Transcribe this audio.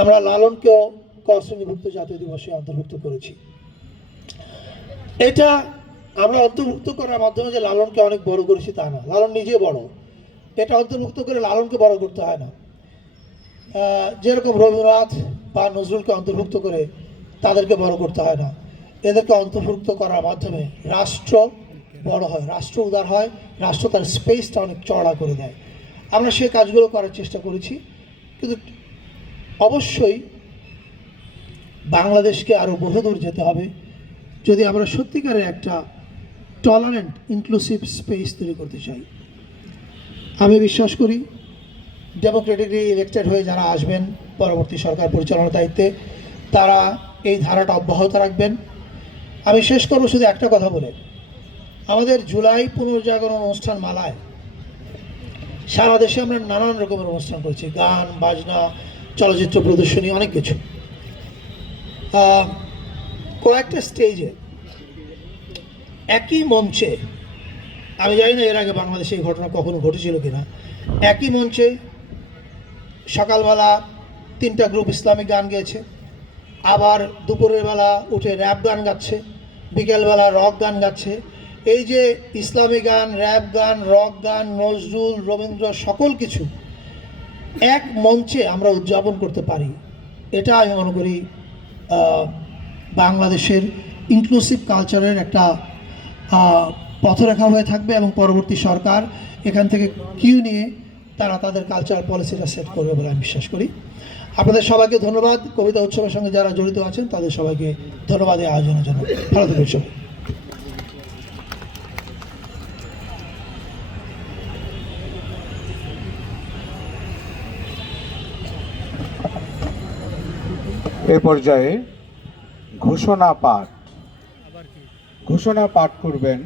আমরা লালনকেও ক শ্রেণীভুক্ত জাতীয় দিবসে অন্তর্ভুক্ত করেছি। এটা আমরা অন্তর্ভুক্ত করার মাধ্যমে যে লালনকে অনেক বড় করেছি তা না, লালন নিজে বড়। এটা অন্তর্ভুক্ত করে লালনকে বড় করতে হয় না। যেরকম রবীন্দ্রনাথ বা নজরুলকে অন্তর্ভুক্ত করে তাদেরকে বড় করতে হয় না, এদেরকে অন্তর্ভুক্ত করার মাধ্যমে রাষ্ট্র বড় হয়, রাষ্ট্র উদার হয়, রাষ্ট্র তার স্পেসটা অনেক চড়া করে দেয়। আমরা সেই কাজগুলো করার চেষ্টা করেছি, কিন্তু অবশ্যই বাংলাদেশকে আরও বহুদূর যেতে হবে যদি আমরা সত্যিকারের একটা টলারেন্ট ইনক্লুসিভ স্পেস তৈরি করতে চাই। আমি বিশ্বাস করি ডেমোক্রেটিকলি ইলেক্টেড হয়ে যারা আসবেন পরবর্তী সরকার পরিচালনার দায়িত্বে, তারা এই ধারাটা অব্যাহত রাখবেন। আমি শেষ করব শুধু একটা কথা বলে, আমাদের জুলাই পুনর্জাগরণ অনুষ্ঠান মালায় সারা দেশে আমরা নানান রকমের অনুষ্ঠান করছি, গান বাজনা, চলচ্চিত্র প্রদর্শনী, অনেক কিছু। কয়েকটা স্টেজে একই মঞ্চে, আমি জানি না এর আগে বাংলাদেশে এই ঘটনা কখনো ঘটেছিল কিনা, একই মঞ্চে সকালবেলা 3টা গ্রুপ ইসলামিক গান গেয়েছে, আবার দুপুরের বেলা উঠে র্যাপ গান গাচ্ছে, বিকেলবেলা রক গান গাচ্ছে। এই যে ইসলামী গান, র্যাপ গান, রক গান, নজরুল, রবীন্দ্র, সকল কিছু এক মঞ্চে আমরা উদযাপন করতে পারি, এটা আমি মনে করি বাংলাদেশের ইনক্লুসিভ কালচারের একটা পথরেখা হয়ে থাকবে, এবং পরবর্তী সরকার এখান থেকে কিউ নিয়ে তারা তাদের কালচারাল পলিসিটা সেট করবে বলে আমি বিশ্বাস করি। আপনাদের সবাইকে ধন্যবাদ। কবিতা উৎসবের সঙ্গে যারা জড়িত আছেন তাদের সবাইকে ধন্যবাদ এই আয়োজনের জন্য। ভালো থাকবেন সবাই। এ পর্যায়ে ঘোষণা পাঠ করবেন